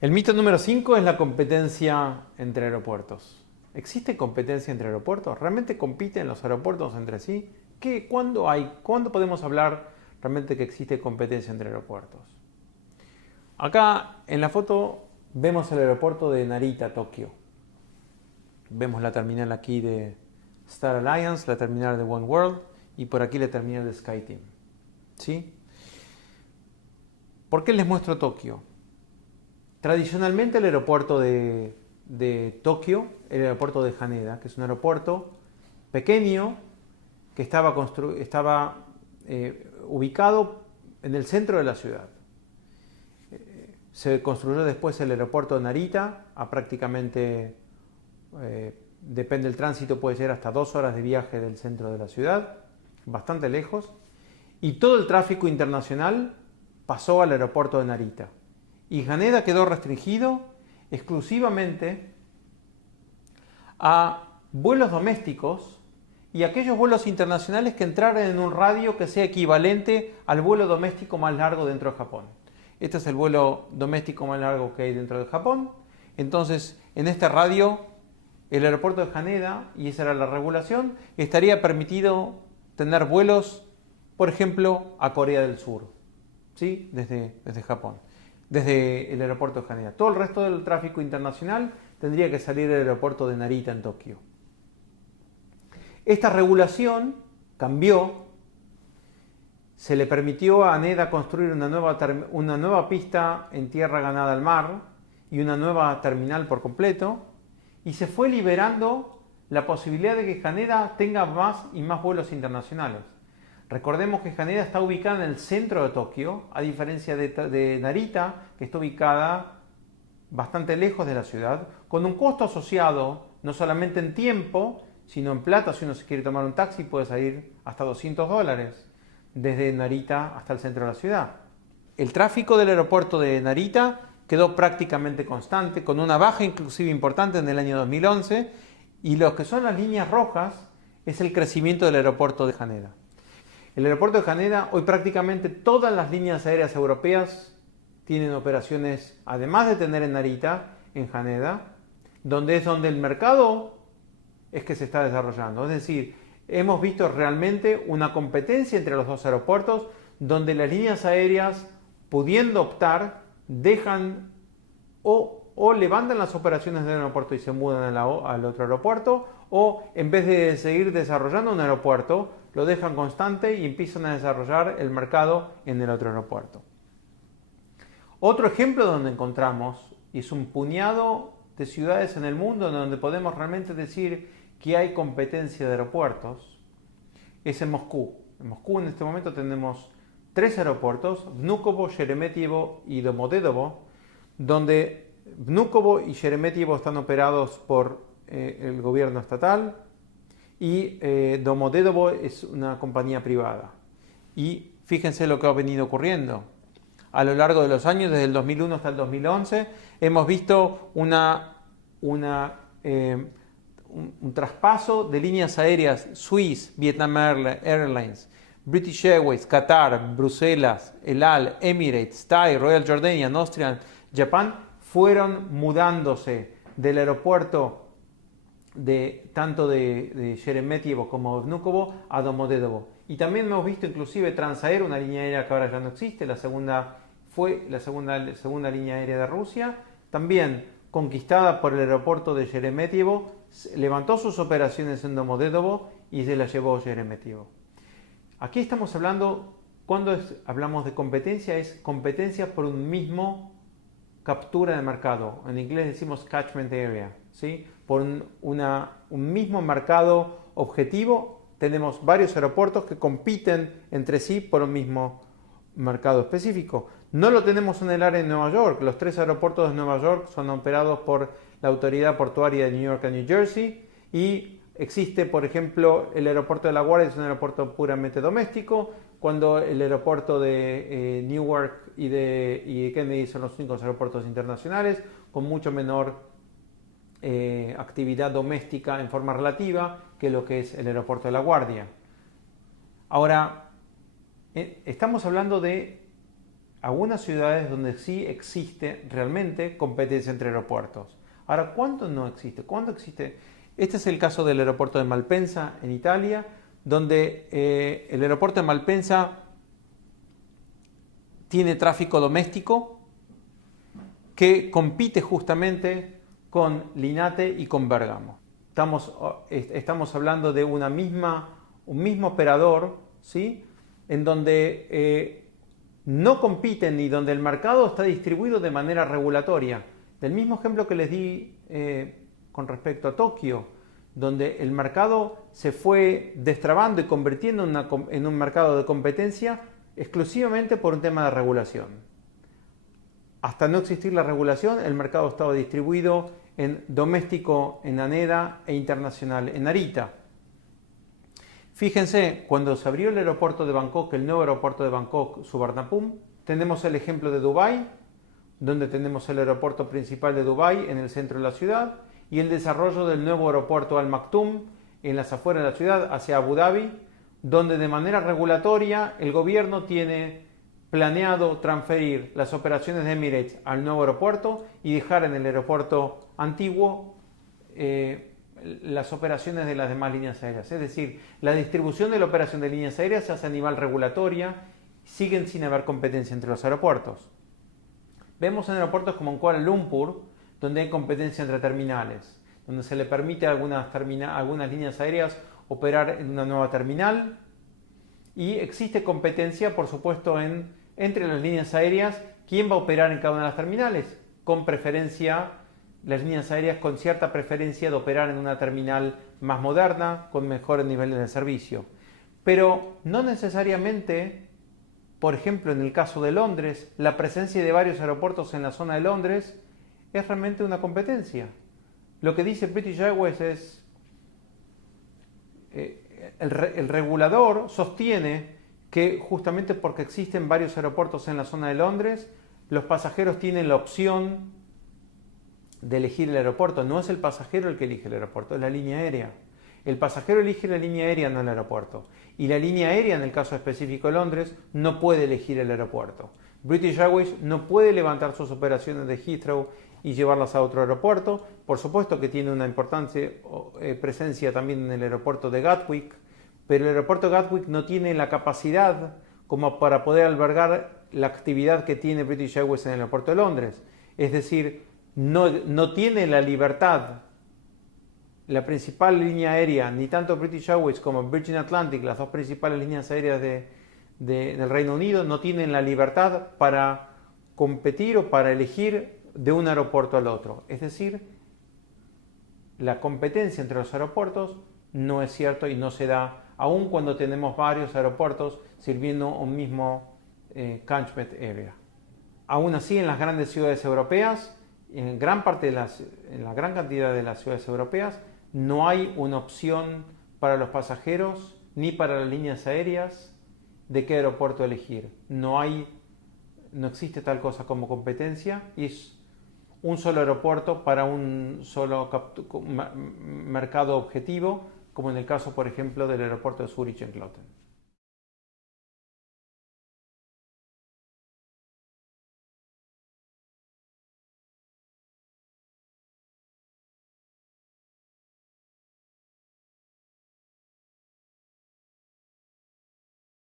El mito número 5 es la competencia entre aeropuertos. ¿Existe competencia entre aeropuertos? ¿Realmente compiten los aeropuertos entre sí? ¿Cuándo podemos hablar realmente que existe competencia entre aeropuertos? Acá en la foto vemos el aeropuerto de Narita, Tokio. Vemos la terminal aquí de Star Alliance, la terminal de One World y por aquí la terminal de SkyTeam. ¿Sí? ¿Por qué les muestro Tokio? Tradicionalmente el aeropuerto de Tokio, el aeropuerto de Haneda, que es un aeropuerto pequeño que estaba ubicado en el centro de la ciudad. Se construyó después el aeropuerto de Narita, a prácticamente, depende del tránsito, puede ser hasta 2 horas de viaje del centro de la ciudad, bastante lejos, y todo el tráfico internacional pasó al aeropuerto de Narita. Y Haneda quedó restringido exclusivamente a vuelos domésticos y aquellos vuelos internacionales que entraran en un radio que sea equivalente al vuelo doméstico más largo dentro de Japón. Este es el vuelo doméstico más largo que hay dentro de Japón. Entonces, en este radio, el aeropuerto de Haneda, y esa era la regulación, estaría permitido tener vuelos, por ejemplo, a Corea del Sur, ¿sí? Desde Japón. Desde el aeropuerto de Haneda. Todo el resto del tráfico internacional tendría que salir del aeropuerto de Narita en Tokio. Esta regulación cambió. Se le permitió a Haneda construir una nueva pista en tierra ganada al mar y una nueva terminal por completo. Y se fue liberando la posibilidad de que Haneda tenga más y más vuelos internacionales. Recordemos que Haneda está ubicada en el centro de Tokio, a diferencia de Narita, que está ubicada bastante lejos de la ciudad, con un costo asociado no solamente en tiempo, sino en plata. Si uno se quiere tomar un taxi puede salir hasta $200 desde Narita hasta el centro de la ciudad. El tráfico del aeropuerto de Narita quedó prácticamente constante, con una baja inclusive importante en el año 2011, y lo que son las líneas rojas es el crecimiento del aeropuerto de Haneda. El aeropuerto de Haneda, hoy prácticamente todas las líneas aéreas europeas tienen operaciones, además de tener en Narita, en Haneda, donde el mercado es que se está desarrollando. Es decir, hemos visto realmente una competencia entre los dos aeropuertos, donde las líneas aéreas, pudiendo optar, dejan o levantan las operaciones del aeropuerto y se mudan al otro aeropuerto, o en vez de seguir desarrollando un aeropuerto, lo dejan constante y empiezan a desarrollar el mercado en el otro aeropuerto. Otro ejemplo donde encontramos, y es un puñado de ciudades en el mundo donde podemos realmente decir que hay competencia de aeropuertos, es en Moscú. En Moscú en este momento tenemos 3 aeropuertos, Vnukovo, Sheremetyevo y Domodedovo, donde Vnukovo y Sheremetyevo están operados por el gobierno estatal y Domodedovo es una compañía privada. Y fíjense lo que ha venido ocurriendo. A lo largo de los años, desde el 2001 hasta el 2011, hemos visto un traspaso de líneas aéreas Swiss, Vietnam Airlines, British Airways, Qatar, Bruselas, El Al, Emirates, Thai, Royal Jordanian, Austrian, Japan, fueron mudándose del aeropuerto tanto de Sheremetyevo como de Vnukovo a Domodedovo. Y también hemos visto inclusive Transair, una línea aérea que ahora ya no existe, fue la segunda línea aérea de Rusia, también conquistada por el aeropuerto de Sheremetyevo, levantó sus operaciones en Domodedovo y se las llevó a Sheremetyevo. Aquí estamos hablando, cuando hablamos de competencia, es competencia por un mismo captura de mercado. En inglés decimos catchment area, ¿sí? Por un mismo mercado objetivo, tenemos varios aeropuertos que compiten entre sí por un mismo mercado específico. No lo tenemos en el área de Nueva York. Los 3 aeropuertos de Nueva York son operados por la Autoridad Portuaria de New York y New Jersey, y existe, por ejemplo, el aeropuerto de La Guardia, es un aeropuerto puramente doméstico, cuando el aeropuerto de Newark y de Kennedy son los únicos aeropuertos internacionales, con mucho menor actividad doméstica en forma relativa que lo que es el aeropuerto de La Guardia. Ahora, estamos hablando de algunas ciudades donde sí existe realmente competencia entre aeropuertos. Ahora, ¿cuándo no existe? ¿Cuándo existe? Este es el caso del aeropuerto de Malpensa en Italia, donde el aeropuerto de Malpensa tiene tráfico doméstico que compite justamente con Linate y con Bergamo. Estamos hablando de un mismo operador, ¿sí? En donde no compiten y donde el mercado está distribuido de manera regulatoria. Del mismo ejemplo que les di con respecto a Tokio, donde el mercado se fue destrabando y convirtiendo en un mercado de competencia exclusivamente por un tema de regulación. Hasta no existir la regulación, el mercado estaba distribuido en doméstico en Haneda e internacional en Narita. Fíjense, cuando se abrió el aeropuerto de Bangkok, el nuevo aeropuerto de Bangkok, Suvarnabhumi, tenemos el ejemplo de Dubái, donde tenemos el aeropuerto principal de Dubái en el centro de la ciudad, y el desarrollo del nuevo aeropuerto Al Maktoum en las afueras de la ciudad hacia Abu Dhabi, donde de manera regulatoria el gobierno tiene planeado transferir las operaciones de Emirates al nuevo aeropuerto y dejar en el aeropuerto antiguo las operaciones de las demás líneas aéreas. Es decir, la distribución de la operación de líneas aéreas se hace a nivel regulatoria, siguen sin haber competencia entre los aeropuertos. Vemos en aeropuertos como en Kuala Lumpur, donde hay competencia entre terminales, donde se le permite a algunas líneas aéreas operar en una nueva terminal y existe competencia, por supuesto, entre las líneas aéreas, quién va a operar en cada una de las terminales, con preferencia, las líneas aéreas con cierta preferencia de operar en una terminal más moderna, con mejores niveles de servicio. Pero no necesariamente, por ejemplo, en el caso de Londres, la presencia de varios aeropuertos en la zona de Londres es realmente una competencia. Lo que dice British Airways es, el regulador sostiene que justamente porque existen varios aeropuertos en la zona de Londres, los pasajeros tienen la opción de elegir el aeropuerto. No es el pasajero el que elige el aeropuerto, es la línea aérea. El pasajero elige la línea aérea, no el aeropuerto. Y la línea aérea, en el caso específico de Londres, no puede elegir el aeropuerto. British Airways no puede levantar sus operaciones de Heathrow y llevarlas a otro aeropuerto. Por supuesto que tiene una importante presencia también en el aeropuerto de Gatwick, pero el aeropuerto de Gatwick no tiene la capacidad como para poder albergar la actividad que tiene British Airways en el aeropuerto de Londres. Es decir, no tiene la libertad, la principal línea aérea, ni tanto British Airways como Virgin Atlantic, las dos principales líneas aéreas del Reino Unido, no tienen la libertad para competir o para elegir de un aeropuerto al otro. Es decir, la competencia entre los aeropuertos no es cierto y no se da, aun cuando tenemos varios aeropuertos sirviendo un mismo catchment area. Aún así, en las grandes ciudades europeas, en la gran cantidad de las ciudades europeas, no hay una opción para los pasajeros ni para las líneas aéreas de qué aeropuerto elegir. No existe tal cosa como competencia y es un solo aeropuerto para un solo mercado objetivo, como en el caso, por ejemplo, del aeropuerto de Zurich en Kloten.